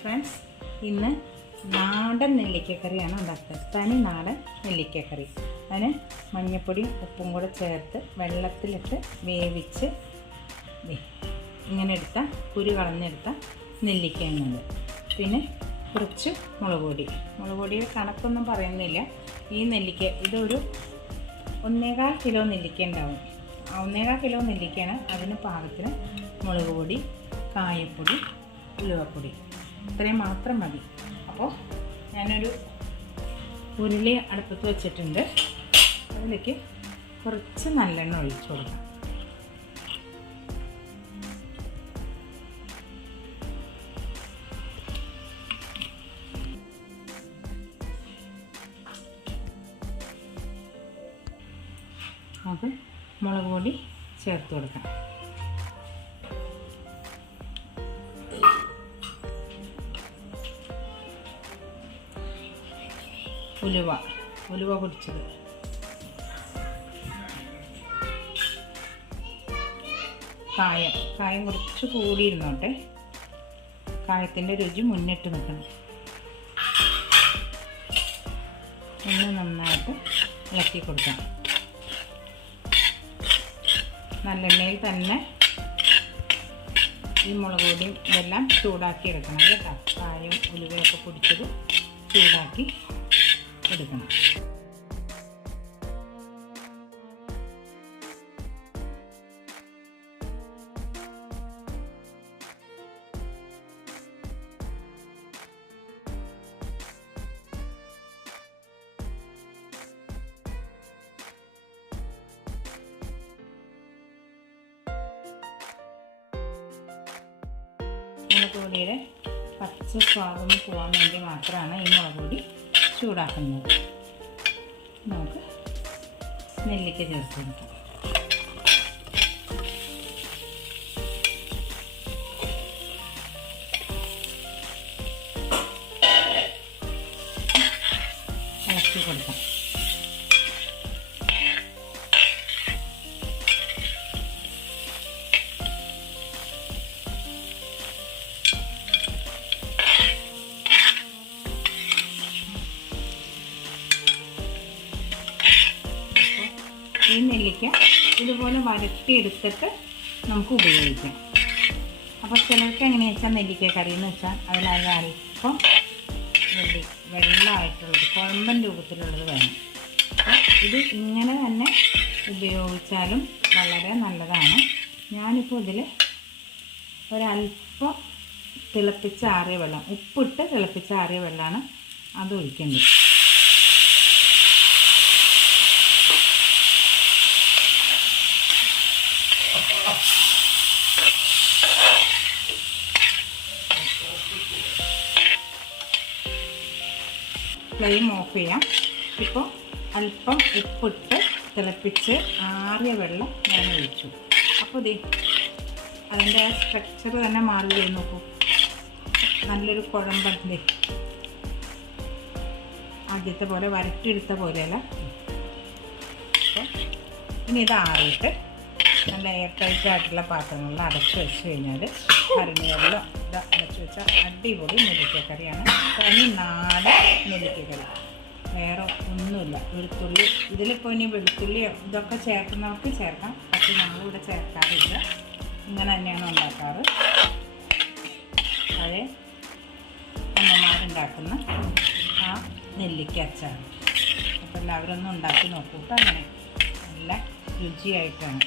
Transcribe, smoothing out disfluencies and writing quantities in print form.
Friends, ഇന്ന് നാടൻ നെല്ലിക്കക്കറിയാണ് ഉണ്ടാക്കുന്നത്. തനി നാടൻ നെല്ലിക്കക്കറി. അതിന് മഞ്ഞൾപ്പൊടിയും ഉപ്പും കൂടെ ചേർത്ത് വെള്ളത്തിലിട്ട് വേവിച്ച് ഇങ്ങനെ എടുത്ത കുരു കളഞ്ഞെടുത്ത നെല്ലിക്ക എന്നത്. പിന്നെ കുറച്ച് മുളക് പൊടിയുടെ കണക്കൊന്നും പറയുന്നില്ല. ഈ നെല്ലിക്ക ഇതൊരു 1.25 കിലോ നെല്ലിക്ക ഉണ്ടാവും. 1.25 കിലോ നെല്ലിക്കയാണ്. അതിന് പാകത്തിന് മുളക് പൊടി, കായപ്പൊടി, ഉലുവപ്പൊടി ഇത്രയും മാത്രം മതി. അപ്പോൾ ഞാനൊരു ഉരുളി അടുപ്പത്ത് വെച്ചിട്ടുണ്ട്. അതിലേക്ക് കുറച്ച് നല്ലെണ്ണ ഒഴിച്ചു കൊടുക്കാം. അത് മുളക് പൊടി ചേർത്ത് കൊടുക്കാം. ഉലുവ പൊടിച്ചത്, കായം കുറച്ച് കൂടിയിരുന്നോട്ടെ. കായത്തിൻ്റെ രുചി മുന്നിട്ട് നിൽക്കണം. ഒന്ന് നന്നായിട്ട് ഇളക്കി കൊടുക്കാം. നല്ലെണ്ണയിൽ തന്നെ ഈ മുളക് പൊടിയും ഇതെല്ലാം ചൂടാക്കി എടുക്കണം കേട്ടോ. കായം ഉലുവയൊക്കെ പൊടിച്ചത് ചൂടാക്കി എടുക്കണം. മുളക് പൊടിയുടെ പച്ച സ്വാദം പോകാൻ വേണ്ടി മാത്രമാണ് ഈ മുളക് പൊടി ചൂടാക്കുന്നത്. നമുക്ക് നെല്ലിക്ക ചേർത്ത് കൊടുക്കാം. ഇളക്കി കൊടുക്കാം. ഈ നെല്ലിക്ക ഇതുപോലെ വരട്ടിയെടുത്തിട്ട് നമുക്ക് ഉപയോഗിക്കാം. അപ്പോൾ ചിലർക്ക് എങ്ങനെയാ വെച്ചാൽ നെല്ലിക്ക കറി എന്ന് വെച്ചാൽ അതിനകത്ത് അല്പം വെള്ളമായിട്ടുള്ളത്, കുഴമ്പൻ രൂപത്തിലുള്ളത് വേണം. അപ്പോൾ ഇത് ഇങ്ങനെ തന്നെ ഉപയോഗിച്ചാലും വളരെ നല്ലതാണ്. ഞാനിപ്പോൾ ഇതിൽ ഒരല്പം തിളപ്പിച്ചാറിയ വെള്ളം, ഉപ്പിട്ട് തിളപ്പിച്ചാറിയ വെള്ളമാണ് അത് ഒഴിക്കേണ്ടത്. ഫ്ലെയിം ഓഫ് ചെയ്യാം. ഇപ്പോൾ അല്പം ഉപ്പിട്ട് തിളപ്പിച്ച് ആറിയ വെള്ളം ഞാൻ ഒഴിച്ചു. അപ്പോൾ അതിൻ്റെ സ്ട്രക്ചർ തന്നെ മാറി വരും. നോക്കൂ, നല്ലൊരു കുഴമ്പല്ലേ. ആദ്യത്തെ പോലെ വരട്ടിയെടുത്ത പോലെയല്ല. അപ്പോൾ ഇനി ഇത് ആറിയിട്ട് നല്ല എയർ ടൈറ്റ് ആയിട്ടുള്ള പാത്രങ്ങളിൽ അടച്ച് വെച്ച് കഴിഞ്ഞാൽ കറിവേപ്പില ഇത് അടച്ച് വെച്ചാൽ അടിപൊളി നെല്ലിക്കക്കറിയാണ്. തനി നാടൻ നെല്ലിക്കക്കറി, വേറെ ഒന്നുമില്ല. വെളുത്തുള്ളി ഇതിലിപ്പോൾ ഇനി വെളുത്തുള്ളിയോ ഇതൊക്കെ ചേർക്കുന്നവർക്ക് ചേർക്കാം. പക്ഷേ നമ്മളിവിടെ ചേർക്കാറില്ല. ഇങ്ങനെ തന്നെയാണ് ഉണ്ടാക്കാറ്. പഴയ അമ്മമാരുണ്ടാക്കുന്ന ആ നെല്ലിക്ക അച്ചാർ. അപ്പോൾ എല്ലാവരും ഒന്ന് ഉണ്ടാക്കി നോക്കൂട്ടോ. അങ്ങനെ നല്ല രുചിയായിട്ടാണ്.